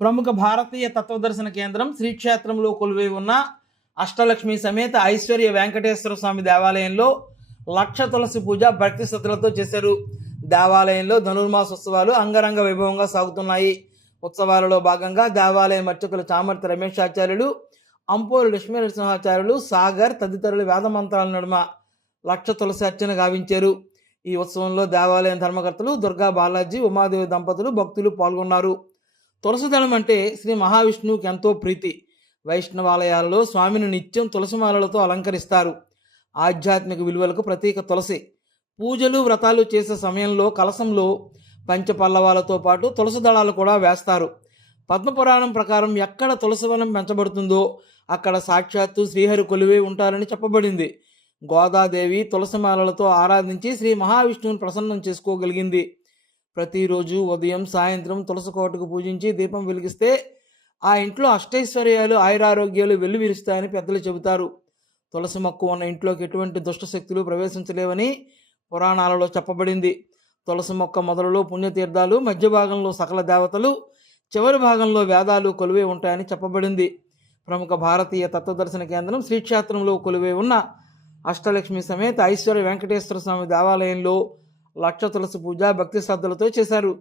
ప్రముఖ భారతీయ తత్వదర్శన కేంద్రం శ్రీక్షేత్రంలో కొలువై ఉన్న అష్టలక్ష్మి సమేత ఐశ్వర్య వెంకటేశ్వర స్వామి దేవాలయంలో లక్ష తులసి పూజ భక్తి శ్రద్ధలతో చేశారు. దేవాలయంలో ధనుర్మాస ఉత్సవాలు అంగరంగ వైభవంగా సాగుతున్నాయి. ఉత్సవాలలో భాగంగా దేవాలయం అర్చకులు చామర్తి రమేష్ ఆచార్యులు అంపోలు లక్ష్మీ నరసింహాచార్యులు సాగర్ తదితరులు వేదమంత్రాల నడుమ లక్ష తులసి అర్చన గావించారు. ఈ ఉత్సవంలో దేవాలయం ధర్మకర్తలు దుర్గా బాలాజీ ఉమాదేవి దంపతులు భక్తులు పాల్గొన్నారు. తులసిదళం అంటే శ్రీ మహావిష్ణువుకి ఎంతో ప్రీతి. వైష్ణవాలయాలలో స్వామిని నిత్యం తులసిమాలలతో అలంకరిస్తారు. ఆధ్యాత్మిక విలువలకు ప్రతీక తులసి. పూజలు వ్రతాలు చేసే సమయంలో కలసంలో పంచపల్లవాలతో పాటు తులసి దళాలు కూడా వేస్తారు. పద్మపురాణం ప్రకారం ఎక్కడ తులసివనం పెంచబడుతుందో అక్కడ సాక్షాత్తు శ్రీహరి కొలువే ఉంటారని చెప్పబడింది. గోదాదేవి తులసిమాలలతో ఆరాధించి శ్రీ మహావిష్ణువుని ప్రసన్నం చేసుకోగలిగింది. ప్రతిరోజు ఉదయం సాయంత్రం తులసి కోటకు పూజించి దీపం వెలిగిస్తే ఆ ఇంట్లో అష్టైశ్వర్యాలు ఆయురారోగ్యాలు వెల్లువిరుస్తాయని పెద్దలు చెబుతారు. తులసి మొక్క ఉన్న ఇంట్లోకి ఎటువంటి దుష్ట శక్తులు ప్రవేశించలేవని పురాణాలలో చెప్పబడింది. తులసి మొక్క మొదలలో పుణ్యతీర్థాలు మధ్య భాగంలో సకల దేవతలు చివరి భాగంలో వేదాలు కొలువే ఉంటాయని చెప్పబడింది. ప్రముఖ భారతీయ తత్వదర్శన కేంద్రం శ్రీక్షేత్రంలో కొలువే ఉన్న అష్టలక్ష్మి సమేత ఐశ్వర్య వెంకటేశ్వర స్వామి దేవాలయంలో లక్ష తులసి పూజ భక్తి శ్రద్ధలతో చేశారు.